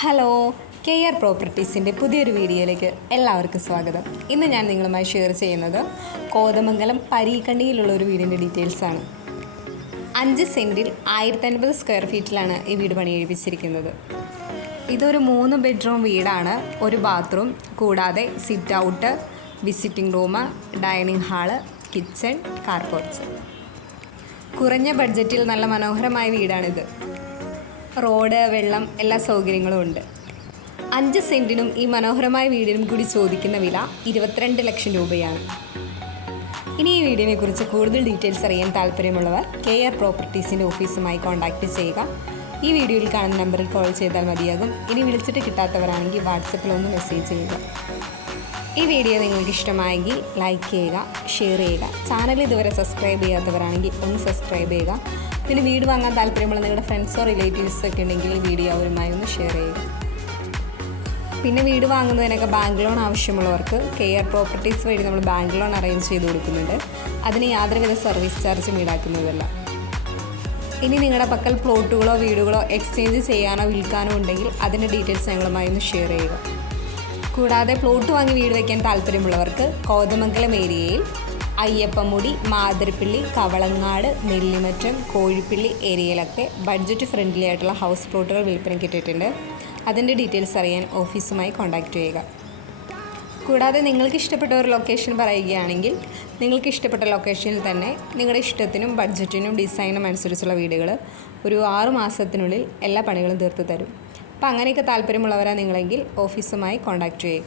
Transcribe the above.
Hello, KR പ്രോപ്പർട്ടീസിൻ്റെ പുതിയൊരു വീഡിയോയിലേക്ക് എല്ലാവർക്കും സ്വാഗതം. ഇന്ന് ഞാൻ നിങ്ങളുമായി ഷെയർ ചെയ്യുന്നത് കോതമംഗലം പരീക്കണ്ടിയിലുള്ള ഒരു വീടിൻ്റെ ഡീറ്റെയിൽസാണ്. 5 സെൻറ്റിൽ 1050 സ്ക്വയർ ഫീറ്റിലാണ് ഈ വീട് പണിയെഴുപ്പിച്ചിരിക്കുന്നത്. ഇതൊരു 3 ബെഡ്റൂം വീടാണ്. ഒരു ബാത്റൂം കൂടാതെ sit out, visiting room, dining hall, kitchen, car porch. കുറഞ്ഞ ബഡ്ജറ്റിൽ നല്ല മനോഹരമായ വീടാണിത്. റോഡ്, വെള്ളം, എല്ലാ സൗകര്യങ്ങളും ഉണ്ട്. 5 സെൻറ്റിനും ഈ മനോഹരമായ വീടിനും കൂടി ചോദിക്കുന്ന വില 22 ലക്ഷം രൂപയാണ്. ഇനി ഈ വീടിനെ കുറിച്ച് കൂടുതൽ ഡീറ്റെയിൽസ് അറിയാൻ താല്പര്യമുള്ളവർ KR പ്രോപ്പർട്ടീസിൻ്റെ ഓഫീസുമായി കോൺടാക്റ്റ് ചെയ്യുക. ഈ വീഡിയോയിൽ കാണുന്ന നമ്പറിൽ കോൾ ചെയ്താൽ മതിയാകും. ഇനി വിളിച്ചിട്ട് കിട്ടാത്തവരാണെങ്കിൽ വാട്സപ്പിൽ ഒന്ന് മെസ്സേജ് ചെയ്യുക. ഈ വീഡിയോ നിങ്ങൾക്ക് ഇഷ്ടമായെങ്കിൽ ലൈക്ക് ചെയ്യുക, ഷെയർ ചെയ്യുക. ചാനൽ ഇതുവരെ സബ്സ്ക്രൈബ് ചെയ്യാത്തവരാണെങ്കിൽ ഒന്ന് സബ്സ്ക്രൈബ് ചെയ്യുക. പിന്നെ വീട് വാങ്ങാൻ താല്പര്യമുള്ള നിങ്ങളുടെ ഫ്രണ്ട്സോ റിലേറ്റീവ്സോ ഒക്കെ ഉണ്ടെങ്കിൽ ഈ വീഡിയോ അവരുമായി ഒന്ന് ഷെയർ ചെയ്യുക. പിന്നെ വീട് വാങ്ങുന്നതിനൊക്കെ ബാങ്ക് ലോൺ ആവശ്യമുള്ളവർക്ക് KR പ്രോപ്പർട്ടീസ് വഴി നമ്മൾ ബാങ്ക് ലോൺ അറേഞ്ച് ചെയ്ത് കൊടുക്കുന്നുണ്ട്. അതിന് യാതൊരുവിധ സർവീസ് ചാർജും ഈടാക്കുന്നതല്ല. ഇനി നിങ്ങളുടെ പക്കൽ പ്ലോട്ടുകളോ വീടുകളോ എക്സ്ചേഞ്ച് ചെയ്യാനോ വിൽക്കാനോ ഉണ്ടെങ്കിൽ അതിൻ്റെ ഡീറ്റെയിൽസ് ഞങ്ങളുമായി ഒന്ന് ഷെയർ ചെയ്യുക. കൂടാതെ പ്ലോട്ട് വാങ്ങി വീട് വയ്ക്കാൻ താല്പര്യമുള്ളവർക്ക് കോതമംഗലം ഏരിയയിൽ അയ്യപ്പമുടി, മാതിരപ്പള്ളി, കവളങ്ങാട്, നെല്ലിമറ്റം, കോഴിപ്പള്ളി ഏരിയയിലൊക്കെ ബഡ്ജറ്റ് ഫ്രണ്ട്ലി ആയിട്ടുള്ള ഹൗസ് പ്ലോട്ടുകൾ വിൽപ്പനയ്ക്ക് ഇട്ടിട്ടുണ്ട്. അതിൻ്റെ ഡീറ്റെയിൽസ് അറിയാൻ ഓഫീസുമായി കോൺടാക്റ്റ് ചെയ്യുക. കൂടാതെ നിങ്ങൾക്ക് ഇഷ്ടപ്പെട്ട ഒരു ലൊക്കേഷൻ പറയുകയാണെങ്കിൽ നിങ്ങൾക്ക് ഇഷ്ടപ്പെട്ട ലൊക്കേഷനിൽ തന്നെ നിങ്ങളുടെ ഇഷ്ടത്തിനും ബഡ്ജറ്റിനും ഡിസൈനും അനുസരിച്ചുള്ള വീടുകൾ ഒരു 6 മാസത്തിനുള്ളിൽ എല്ലാ പണികളും തീർത്ത് തരും. അപ്പോൾ അങ്ങനെയൊക്കെ താല്പര്യമുള്ളവരാണ് നിങ്ങളെങ്കിൽ ഓഫീസുമായി കോൺടാക്റ്റ് ചെയ്യുക.